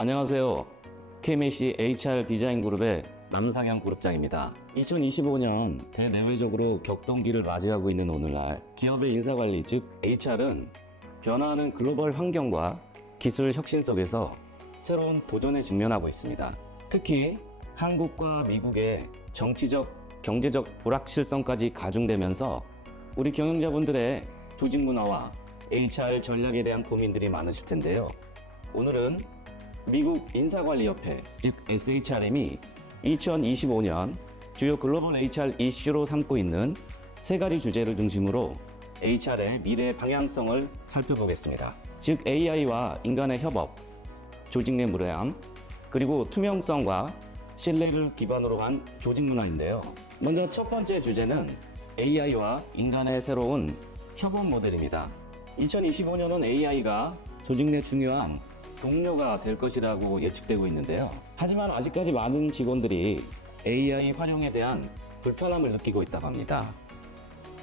안녕하세요. KMAC HR 디자인 그룹의 남상현 그룹장입니다. 2025년 대내외적으로 격동기를 맞이하고 있는 오늘날 기업의 인사관리 즉 HR은 변화하는 글로벌 환경과 기술 혁신 속에서 새로운 도전에 직면하고 있습니다. 특히 한국과 미국의 정치적, 경제적 불확실성까지 가중되면서 우리 경영자분들의 조직 문화와 HR 전략에 대한 고민들이 많으실 텐데요. 오늘은 미국 인사관리협회 즉 SHRM이 2025년 주요 글로벌 HR 이슈로 삼고 있는 세 가지 주제를 중심으로 HR의 미래 방향성을 살펴보겠습니다. 즉 AI와 인간의 협업, 조직 내 무례함, 그리고 투명성과 신뢰를 기반으로 한 조직 문화인데요. 먼저 첫 번째 주제는 AI와 인간의 새로운 협업 모델입니다. 2025년은 AI가 조직 내 중요한 동료가 될 것이라고 예측되고 있는데요. 하지만 아직까지 많은 직원들이 AI 활용에 대한 불편함을 느끼고 있다고 합니다.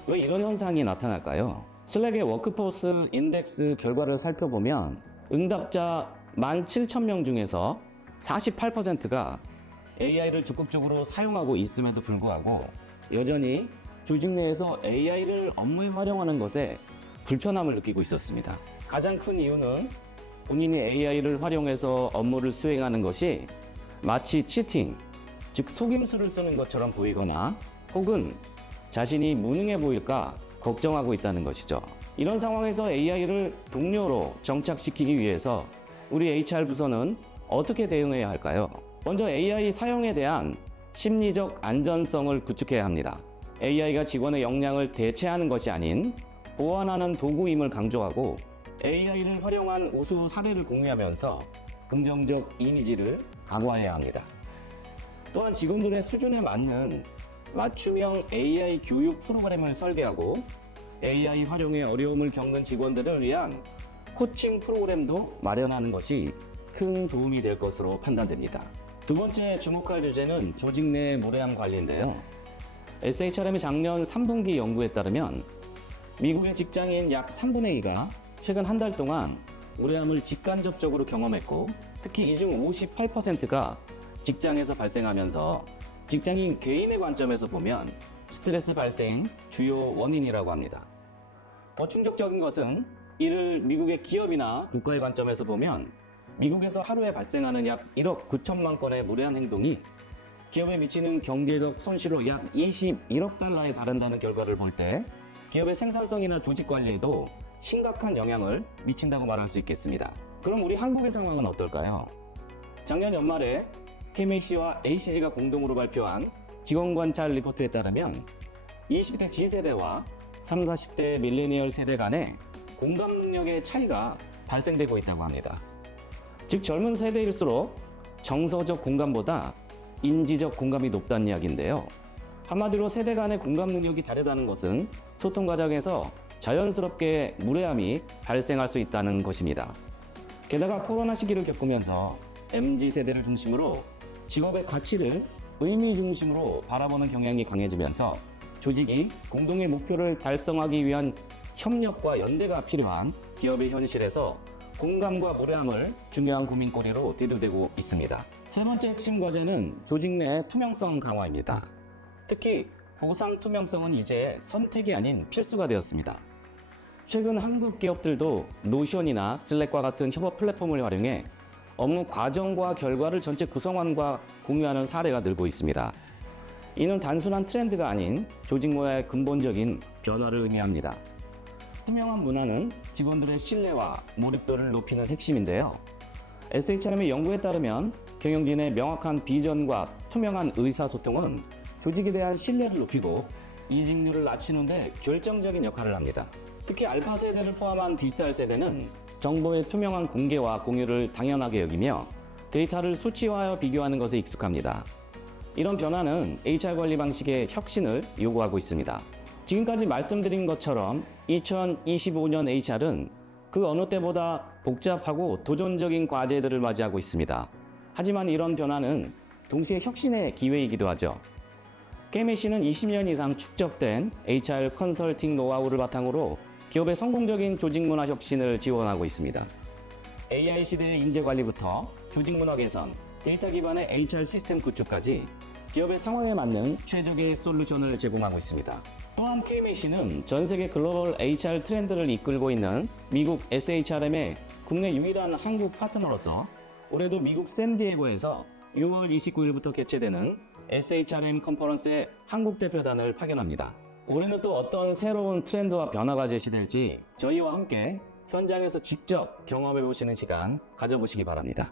왜 이런 현상이 나타날까요? 슬랙의 워크포스 인덱스 결과를 살펴보면 응답자 17,000명 중에서 48%가 AI를 적극적으로 사용하고 있음에도 불구하고 여전히 조직 내에서 AI를 업무에 활용하는 것에 불편함을 느끼고 있었습니다. 가장 큰 이유는 본인이 AI를 활용해서 업무를 수행하는 것이 마치 치팅, 즉 속임수를 쓰는 것처럼 보이거나 혹은 자신이 무능해 보일까 걱정하고 있다는 것이죠. 이런 상황에서 AI를 동료로 정착시키기 위해서 우리 HR 부서는 어떻게 대응해야 할까요? 먼저 AI 사용에 대한 심리적 안전성을 구축해야 합니다. AI가 직원의 역량을 대체하는 것이 아닌 보완하는 도구임을 강조하고 AI를 활용한 우수 사례를 공유하면서 긍정적 이미지를 강화해야 합니다. 또한 직원들의 수준에 맞는 맞춤형 AI 교육 프로그램을 설계하고 AI 활용에 어려움을 겪는 직원들을 위한 코칭 프로그램도 마련하는 것이 큰 도움이 될 것으로 판단됩니다. 두 번째 주목할 주제는 조직 내 무례함 관리인데요. SHRM의 작년 3분기 연구에 따르면 미국의 직장인 약 3분의 2가 최근 한 달 동안 무례함을 직간접적으로 경험했고 특히 이 중 58%가 직장에서 발생하면서 직장인 개인의 관점에서 보면 스트레스 발생 주요 원인이라고 합니다. 더 충격적인 것은 이를 미국의 기업이나 국가의 관점에서 보면 미국에서 하루에 발생하는 약 1억 9천만 건의 무례한 행동이 기업에 미치는 경제적 손실로 약 21억 달러에 달한다는 결과를 볼 때 기업의 생산성이나 조직 관리에도 심각한 영향을 미친다고 말할 수 있겠습니다. 그럼 우리 한국의 상황은 어떨까요? 작년 연말에 KMAC와 ACG가 공동으로 발표한 직원관찰 리포트에 따르면 20대 G세대와 30, 40대 밀레니얼 세대 간의 공감 능력의 차이가 발생되고 있다고 합니다. 즉 젊은 세대일수록 정서적 공감보다 인지적 공감이 높다는 이야기인데요. 한마디로 세대 간의 공감 능력이 다르다는 것은 소통 과정에서 자연스럽게 무례함이 발생할 수 있다는 것입니다. 게다가 코로나 시기를 겪으면서 MZ세대를 중심으로 직업의 가치를 의미 중심으로 바라보는 경향이 강해지면서 조직이 공동의 목표를 달성하기 위한 협력과 연대가 필요한 기업의 현실에서 공감과 무례함을 중요한 고민거리로 대두되고 있습니다. 세 번째 핵심 과제는 조직 내 투명성 강화입니다. 특히 보상 투명성은 이제 선택이 아닌 필수가 되었습니다. 최근 한국 기업들도 노션이나 슬랙과 같은 협업 플랫폼을 활용해 업무 과정과 결과를 전체 구성원과 공유하는 사례가 늘고 있습니다. 이는 단순한 트렌드가 아닌 조직 문화의 근본적인 변화를 의미합니다. 투명한 문화는 직원들의 신뢰와 몰입도를 높이는 핵심인데요. SHRM의 연구에 따르면 경영진의 명확한 비전과 투명한 의사소통은 조직에 대한 신뢰를 높이고 이직률을 낮추는 데 결정적인 역할을 합니다. 특히 알파 세대를 포함한 디지털 세대는 정보의 투명한 공개와 공유를 당연하게 여기며 데이터를 수치화하여 비교하는 것에 익숙합니다. 이런 변화는 HR 관리 방식의 혁신을 요구하고 있습니다. 지금까지 말씀드린 것처럼 2025년 HR은 그 어느 때보다 복잡하고 도전적인 과제들을 맞이하고 있습니다. 하지만 이런 변화는 동시에 혁신의 기회이기도 하죠. KMAC는 20년 이상 축적된 HR 컨설팅 노하우를 바탕으로 기업의 성공적인 조직 문화 혁신을 지원하고 있습니다. AI 시대의 인재 관리부터 조직 문화 개선, 데이터 기반의 HR 시스템 구축까지 기업의 상황에 맞는 최적의 솔루션을 제공하고 있습니다. 또한 KMAC는 전 세계 글로벌 HR 트렌드를 이끌고 있는 미국 SHRM의 국내 유일한 한국 파트너로서 올해도 미국 샌디에고에서 6월 29일부터 개최되는 SHRM 컨퍼런스에 한국 대표단을 파견합니다. 올해는 또 어떤 새로운 트렌드와 변화가 제시될지 저희와 함께 현장에서 직접 경험해 보시는 시간 가져보시기 바랍니다.